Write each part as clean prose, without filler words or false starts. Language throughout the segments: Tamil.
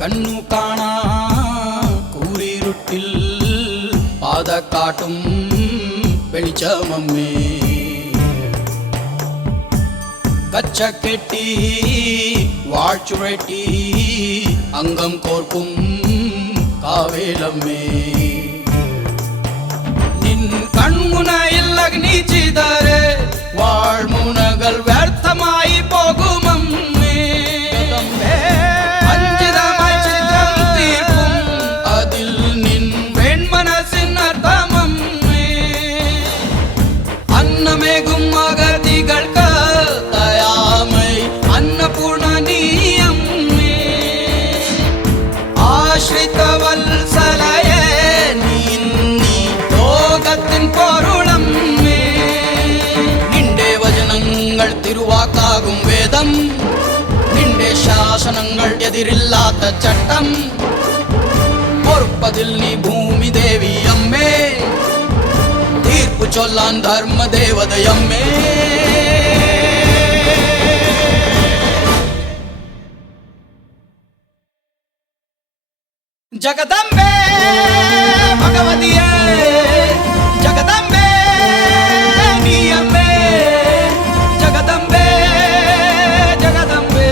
கண்ணு காணா கூரிருட்டில் பாத காட்டும் வெளிச்சமம்மே கச்ச கெட்டி வாழ்ச்சுழட்டி அங்கம் கோர்க்கும் காவேலம்மே நின் கண்முனையில் அக்னி சிதறே வாழ்முனகள் व्यर्थமாய் போகும் அம்மே அஞ்சிதமாய் சித்தம் தீர்க்கும் அதில் நின் வெண்மனசின் அர்த்தமம்மே அன்னமேகும் அகதிகள் தயாமை அன்னபூர்ண நீயம்மே ஆஸ்ரித வல்சலயே நீ லோகத்தின் பொருளம்மே நின்றே வசனங்கள் திருவாக்காகும் வேதம் நின்றே சாசனங்கள் எதிரில்லாத சட்டம் பொறுப்பதில் நீ பூமி தேவி அம்மே தீர்ப்பு சொல்லான் தர்ம தேவதையம்மே जगदम्बे भगवतिये जगदम्बे नियम्बे जगदम्बे जगदम्बे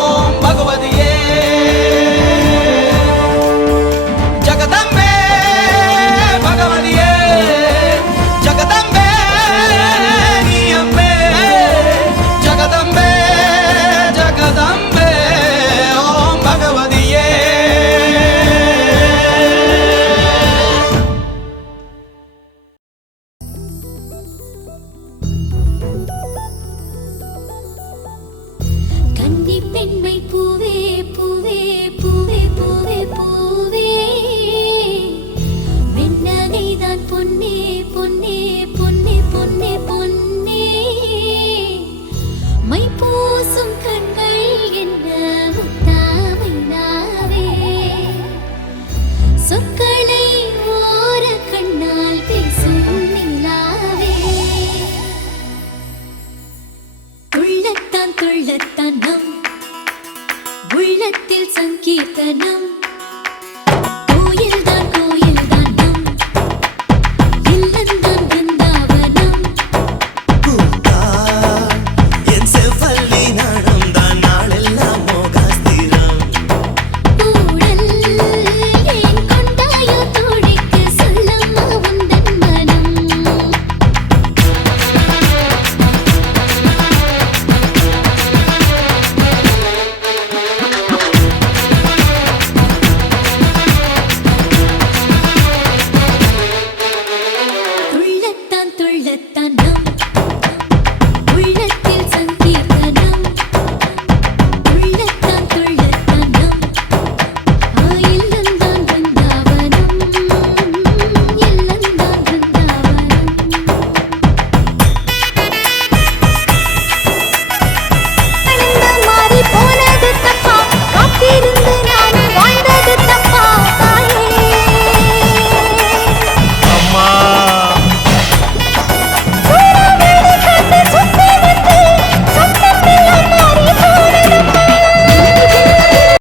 ओम भगवतिये जगदम्बे भगवतिये जगदम्बे नियम्बे जगदम्बे जगदम्बे ओम भगवतिये பெண்மை பூவே பூவே பூவே பூவே பூவே வெண்ணகைதான் பொன்னே பொன்னே பொன்னே பொன்னே பொன்னே மை பூசும் கண்கள் என்ன முத்தாமை நாவே சொற்களை ஓர கண்ணால் பேசும் நிலாவே துள்ளத்தான் துள்ளத்தான் நம் உள்ளத்தில் சங்கீர்த்தனம்